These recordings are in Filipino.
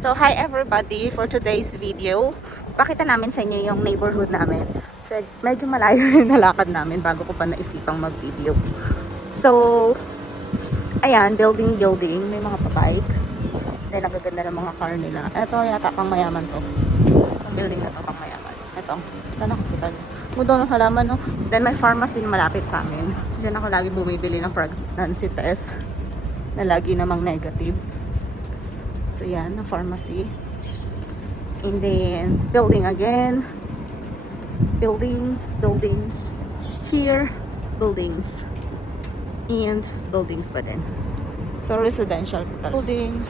So, hi everybody! For today's video, pakita namin sa inyo yung neighborhood namin. So, medyo malayo yung nalakad namin bago ko pa naisipang mag-video. So, ayan, building. May mga pa-bike. Then, nagaganda ng mga car nila. Ito yata pang mayaman to. Ang building na to pang mayaman. Ito nakikita nyo. Mudo ng halaman, no? Then, may pharmacy na malapit sa amin. Diyan ako lagi bumibili ng pregnancy test na lagi namang negative. So, yan, ang pharmacy. And then, building again. Buildings. Here, buildings. And buildings pa din. So, residential buildings.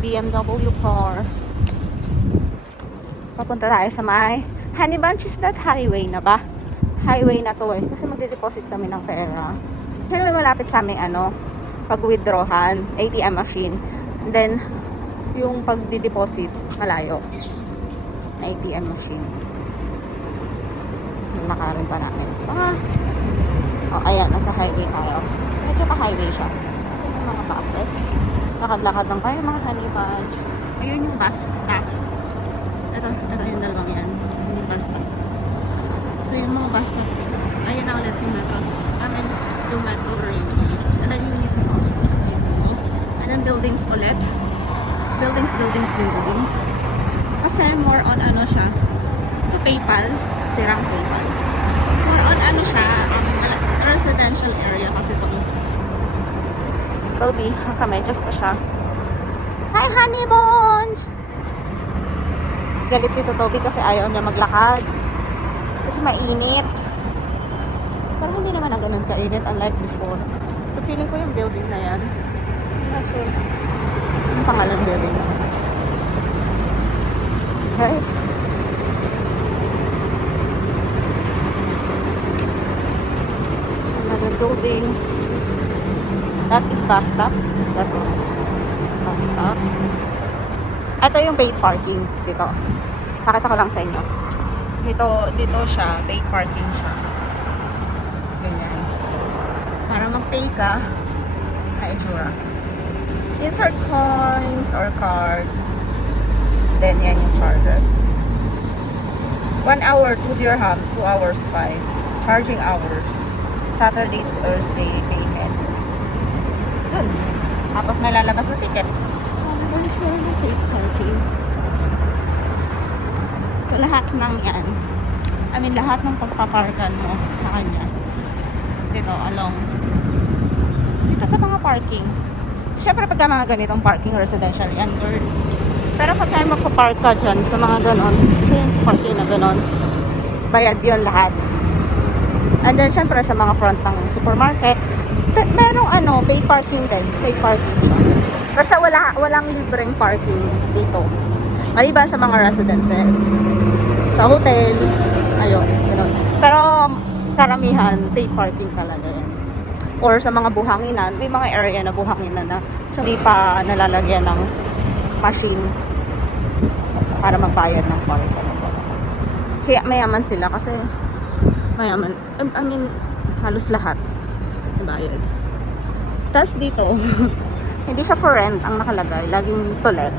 BMW car. Papunta tayo sa may honeybunchy. Is that highway na ba? Highway na to eh. Kasi magde-deposit kami ng pera. Diyan malapit sa aming pag-withdrawhan, ATM machine. And then, yung pagdi-deposit, malayo. Na ATM machine. Nakarin pa namin. Ayan, nasa highway tayo. Medyo pa-highway siya. Kasi yung mga buses. Lakad-lakad lang tayo, mga honeybunchy. Ayun yung bus stop. Ito yung dalawang yan. Yung bus stop. So, yung mga bus stop, ayun na ulit yung metro stop. Yung metro railway. And then yung and then buildings ulit. Buildings. Kasi more on siya. Ito PayPal. Sirang PayPal. More on siya. Residential area kasi itong Toby. Kamedyos pa siya. Hi, honeybunch! Galit dito Toby kasi ayaw niya maglakad. Kasi mainit. Pero hindi naman ang ganun kainit unlike before. So feeling ko yung building na yan. Ang pangalan building. Okay. Another building. That is bus stop. Bus stop. Ito yung paid parking dito. Pakita ko lang sa inyo. Dito siya, paid parking siya. Ganyan. Para mag-pay ka, itsura. Insert coins or card. Then yan yung charges. 1 hour, 2 dirhams, 2 hours, 5. Charging hours. Saturday, Thursday payment. Dun. Tapos may lalabas na ticket. Malis mo yung paid parking. So lahat ng yan, lahat ng pagpaparkan mo sa kanya. Dito, along. Dito sa mga parking. Siyempre pagka mga ganitong parking residential yan, girl. Pero pagka magpapark ka dyan sa mga ganon, since parking na ganon, bayad yun lahat. And then syempre sa mga front ng supermarket, merong paid parking din. Paid parking siya. Basta walang libreng parking dito. Maliban sa mga residences. Sa hotel, ayun, ganon. Pero karamihan, paid parking talaga yan. Or sa mga buhanginan, may mga area na buhanginan na hindi pa nalalagyan ng machine para magbayad ng park. Kaya mayaman sila kasi mayaman. Halos lahat bayad. Tapos dito, hindi siya for rent ang nakalagay. Laging to let.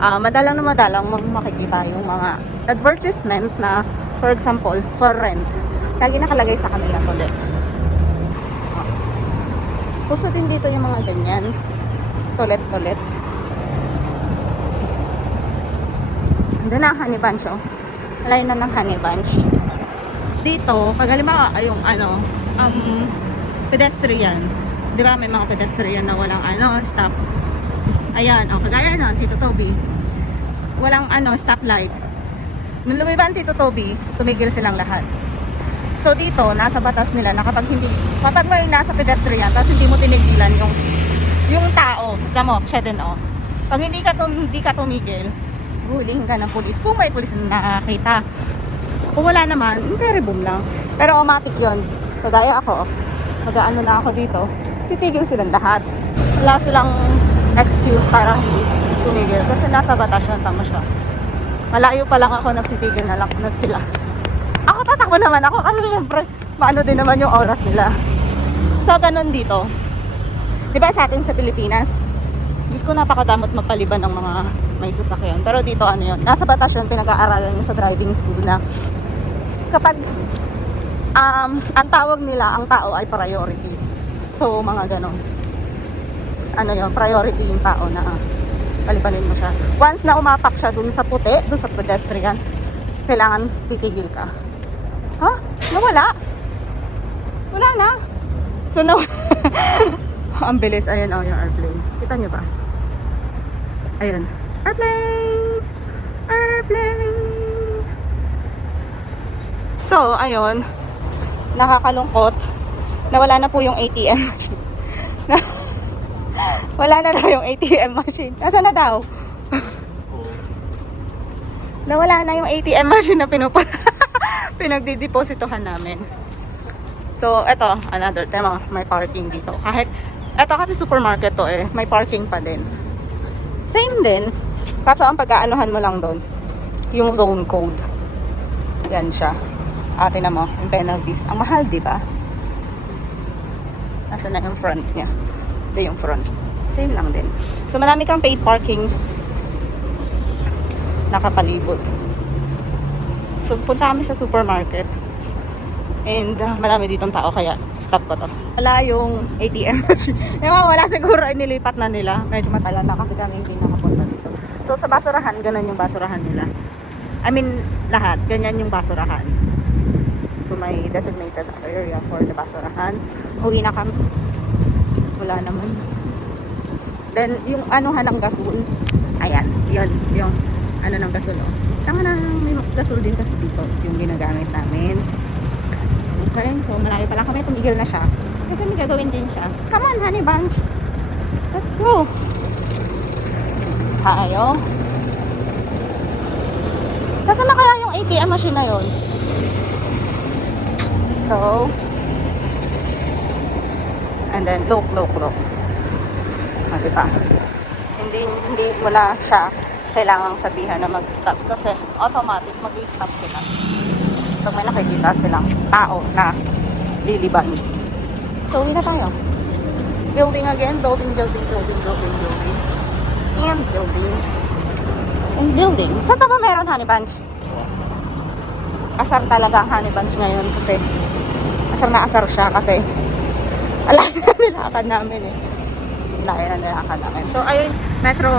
Madalang makikita yung mga advertisement na, for example, for rent. Lagi nakalagay sa kanila to let. Puso din dito yung mga ganyan. Toilet. Doon na ang honeybunchy. Layo na ng honeybunchy. Dito, pag halimbawa yung pedestrian. Di ba may mga pedestrian na walang stop. Ayan, kagaya na, Tito Toby. Walang stoplight. Nung lumiban Tito Toby, tumigil silang lahat. So dito, nasa batas nila na kapag may nasa pedestrian, tapos hindi mo tinigilan yung tao, kamo, siya din pag hindi ka tumigil, hulihin ka ng pulis. Kung may pulis na nakakita. Kung wala naman, boom lang. Pero automatic yun. Kagaya ako, mag-aano na ako dito, titigil silang lahat. Wala silang excuse para hindi tumigil. Kasi nasa batas yun, tama siya. Malayo pa lang ako, nagtitigil na lang na sila. Ako tatakbo naman ako kasi syempre maano din naman yung oras nila. So ganun dito. 'Di ba sa atin sa Pilipinas, Diyos ko, napakadamot magpaliban ng mga may sasakyan. Pero dito ano yun, nasa batas yun, pinag-aaralan nyo sa driving school na kapag ang tawag nila, ang tao ay priority. So, mga ganon. Ano yun, priority yung tao na palipanin mo siya. Once na umapak siya dun sa puti, dun sa pedestrian, kailangan titigil ka. Ha? Nawala? Wala na? So, ang bilis. Ayan, oh, yung airplane. Kita nyo ba? Ayan. Airplane! Airplane! So, ayun. Nakakalungkot. Nawala na po yung ATM machine. Wala na daw yung ATM machine. Nasaan na daw? Nawala na yung ATM machine na pinagdidepositohan namin. So, eto, another tema, may parking dito. Kahit, eto kasi supermarket to eh, may parking pa din. Same din, kaso ang pag-aanuhan mo lang doon, yung zone code. Yan siya. Ate na mo, yung penalties. Ang mahal, di ba? Nasa na yung front niya. Ito yung front. Same lang din. So, marami kang paid parking nakapalibot. So, punta kami sa supermarket. And marami ditong tao kaya stop ko to. Wala yung ATM machine. Wala siguro, nilipat na nila. Medyo matagal na kasi kami hindi nakapunta dito. So sa basurahan, ganun yung basurahan nila. I mean, lahat. Ganyan yung basurahan. So may designated area for the basurahan. Uwi na kami. Wala naman. Then yung anuhan ng gasol. Ayan. Yun. Yung ano ng gasol. Oh. Tama na, may gasol din kasi dito. Yung ginagamit namin. Okay, so malayo pa lang kami, tumigil na siya. Kasi may gagawin din siya. Come on, honey bunch. Let's go. Tayo. Nasaan na kaya yung ATM machine na yun? So, and then look. Diba? Hindi mo na siya kailangang sabihan na mag-stop kasi automatic mag-stop sila. Pag may nakikita silang tao na liliban. So, uwi na tayo. Building again. Building. And building. Saan pa ba meron honey bunch? Asar talaga ang honey bunch ngayon kasi asar na asar siya kasi alay na nilakad namin eh. Alay na nilakad namin. So, ayun, Metro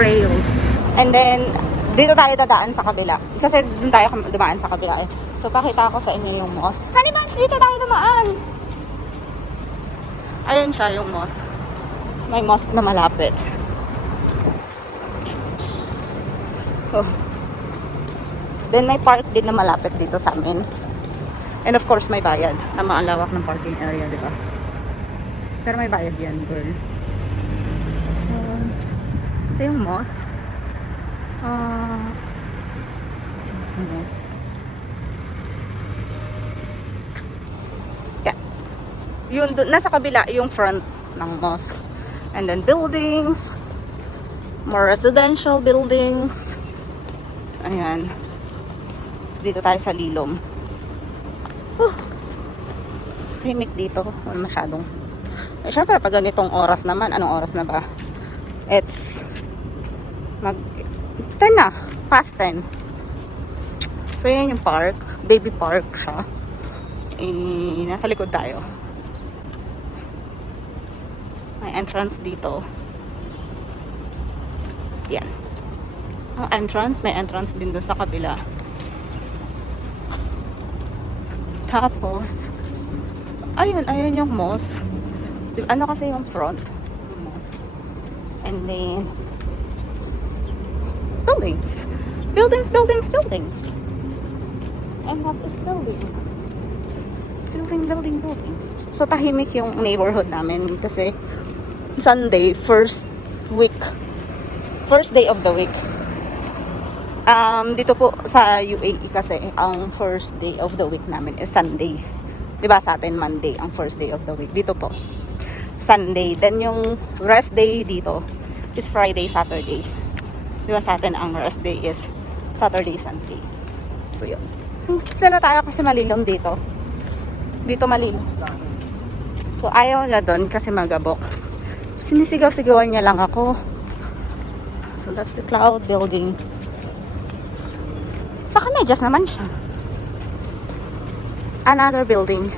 Rail. And then, dito tayo dadaan sa kabila. Kasi dun tayo dumaan sa kabila eh. So, pakita ko sa inyo yung mosque. Honey bunch, dito tayo dumaan. Ayun siya yung mosque. May mosque na malapit. Oh. Then, may park din na malapit dito sa amin. And of course, may bayad. Na maalawak ng parking area, di ba? Pero may bayad yan, girl. Ito yung mosque. Yeah. Yung nasa kabila yung front ng mosque. And then buildings, more residential buildings. Ayan. So, dito tayo sa Lilom. Himik dito. Wala masyadong. Eh, syempre pag ganitong oras naman, anong oras na ba? It's 10 na, past 10. So, yan yung park. Baby park siya. Nasa likod tayo. May entrance dito. Yan. Ang entrance, may entrance din doon sa kabila. Tapos, ayun yung mosque. Ano kasi yung front? Yung mosque. And then, buildings. And what is building? Building. So, tahimik yung neighborhood namin kasi Sunday, first day of the week. Dito po sa UAE kasi, ang first day of the week namin is Sunday. Diba sa atin, Monday, ang first day of the week. Dito po, Sunday. Then yung rest day dito is Friday, Saturday. Diba sa atin, ang rest day is Saturday, Sunday. So, yun. Sana tayo kasi malilom dito. Dito malilom. So, ayaw na doon kasi magabok. Sinisigaw-sigawan niya lang ako. So that's the cloud building. Baka medyas naman siya. Another building.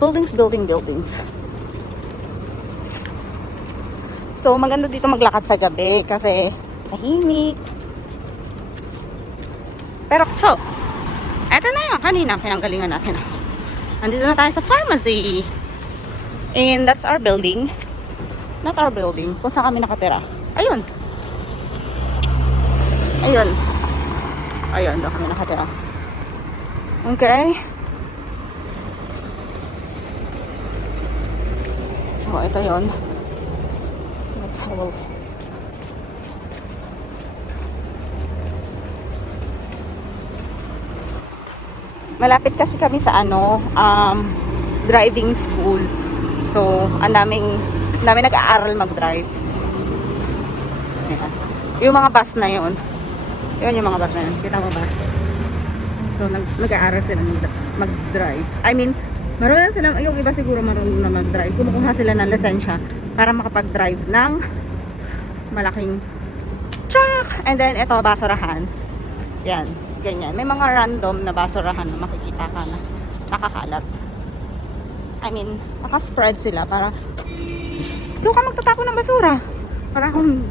Buildings. So maganda dito maglakad sa gabi kasi tahimik. Pero so, eto na yun. Kanina pinanggalingan natin. Andito na tayo sa pharmacy. And that's our building. Not our building. Kung saan kami nakatira. Ayun. Doon kami nakatira. Okay. So, ito yun. Let's have a look. Malapit kasi kami sa driving school. So, ang daming nag-aaral mag-drive. Ayan. Yung mga bus na yun. Yun yung mga bus na yun. Kita mo ba? So, nag-aaral sila mag-drive. I mean, marunong sila, yung iba siguro marunong na mag-drive. Kumukuha sila ng lisensya para makapag-drive ng malaking truck. And then, ito, basurahan. Yan, ganyan. May mga random na basurahan na makikita ka na nakakalat. I mean, nakaspread sila para doon ka magtatapon ng basura. Para kung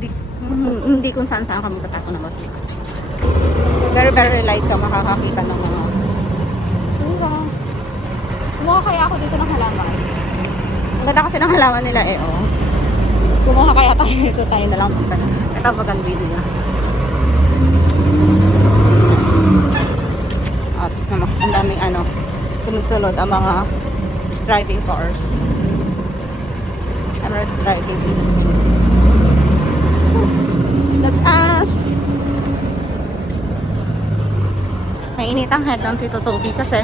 hindi kung saan kami tatapon ng basura. Very, very light ka makakakita ng mga basura. Kumuha kaya ako dito ng halaman. Ang ganda kasi ng halaman nila Kumuha kaya tayo dito, tayo na lang punta na. Ito maganda video. At ang daming sunod-sunod ang mga driving cars. Emirates Driving Institute. That's us. Mainit ang head ng Tito Toby kasi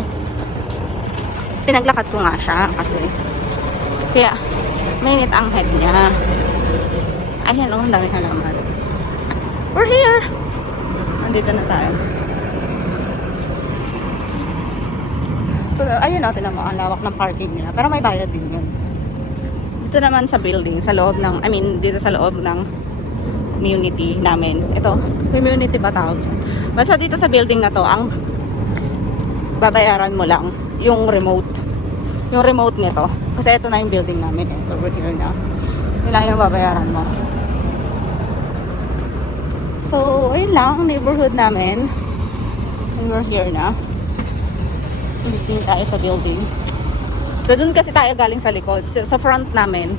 pinaglakad ko nga siya kasi kaya mainit ang head niya. Ayan ang daming halaman. We're here. Nandito na tayo. So, ayun natin naman ang lawak ng parking nila. Pero may bayad din yun. Dito naman sa building, sa loob ng, dito sa loob ng community namin. Ito, community ba tawag? Basta dito sa building na to, ang babayaran mo lang yung remote. Yung remote nito. Kasi ito na yung building namin So, we're here na. Yun lang yung babayaran mo. So, ayun lang, neighborhood namin. And we're here na. Hindi tayo sa building. So, dun kasi tayo galing sa likod. So, sa front namin,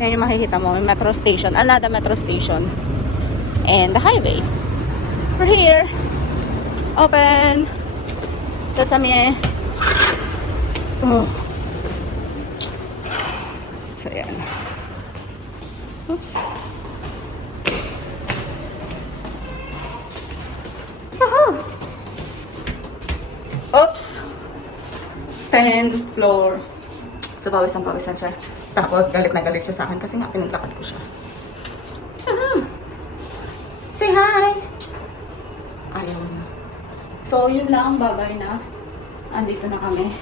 yan yung makikita mo, may metro station, another metro station, and the highway. We're here. Open. Sesame. So, yan. Oops. Oops. 10th floor. So, pawisan siya. Tapos, galit na galit siya sa akin kasi nga pinaglakad ko siya. Say hi! Ayaw na. So, yun lang. Bye-bye na. Andito na kami.